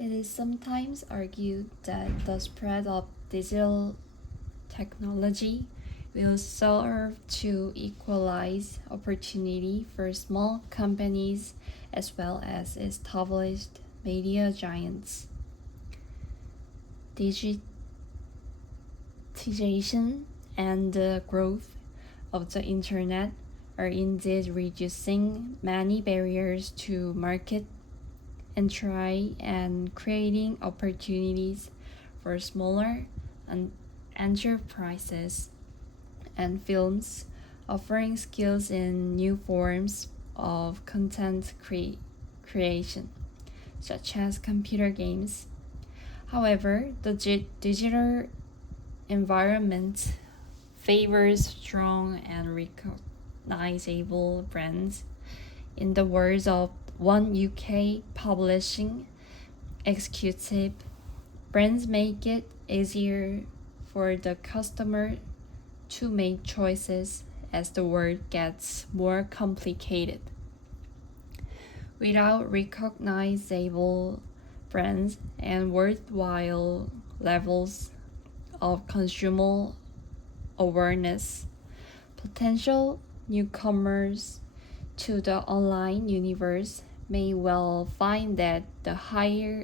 It is sometimes argued that the spread of digital technology will serve to equalize opportunity for small companies as well as established media giants. Digitization and the growth of the internet are indeed reducing many barriers to market entry and creating opportunities for smaller enterprises and films, offering skills in new forms of content creation, such as computer games. However, the digital environment favors strong and recognizable brands. In the words of one UK publishing executive, brands make it easier for the customer to make choices as the world gets more complicated. Without recognizable brands and worthwhile levels of consumer awareness, potential newcomers to the online universe may well find that the high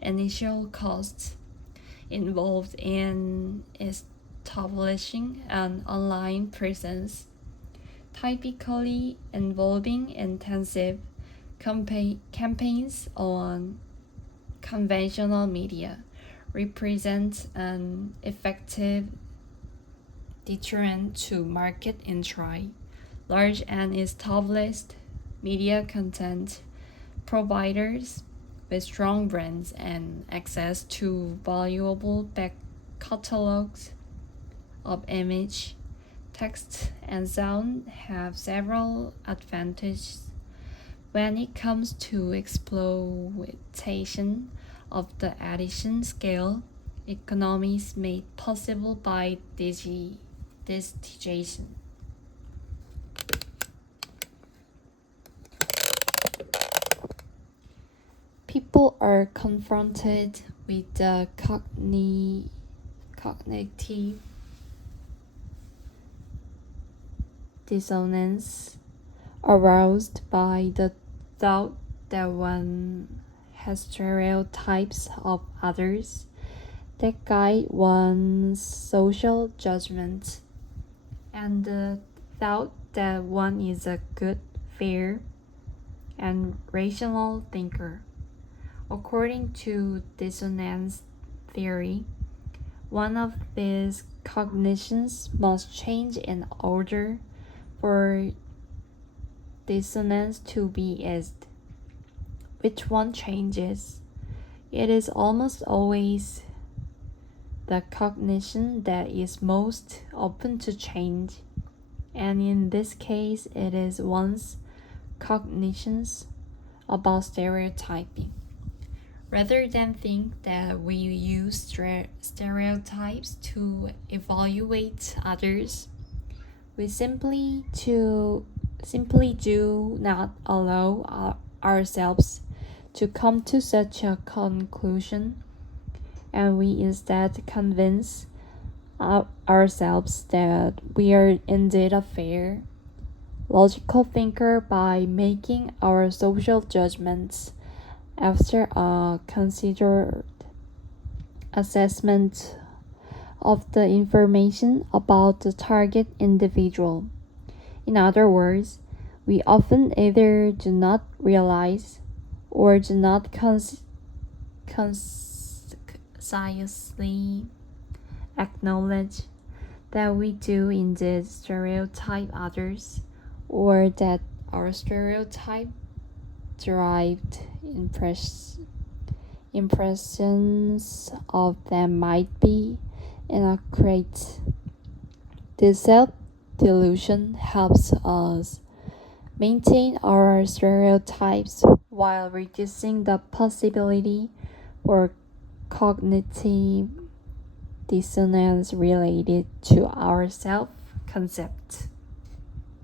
initial costs involved in establishing an online presence, typically involving intensive campaigns on conventional media, represent an effective deterrent to market entry. Large and established media content providers with strong brands and access to valuable back catalogs of image, text, and sound have several advantages when it comes to exploitation of the addition scale economies made possible by digitization. People are confronted with the cognitive dissonance aroused by the thought that one has stereotypes of others that guide one's social judgment, and the thought that one is a good, fair, and rational thinker. According to dissonance theory, one of these cognitions must change in order for dissonance to be eased. Which one changes? It is almost always the cognition that is most open to change, and in this case, it is one's cognitions about stereotyping. Rather than think that we use stereotypes to evaluate others, we simply do not allow ourselves to come to such a conclusion, and we instead convince ourselves that we are indeed a fair, logical thinker by making our social judgments after a considered assessment of the information about the target individual. In other words, we often either do not realize or do not consciously acknowledge that we do indeed stereotype others, or that our stereotype derived impressions of them might be inaccurate. This self-delusion helps us maintain our stereotypes while reducing the possibility for cognitive dissonance related to our self-concept.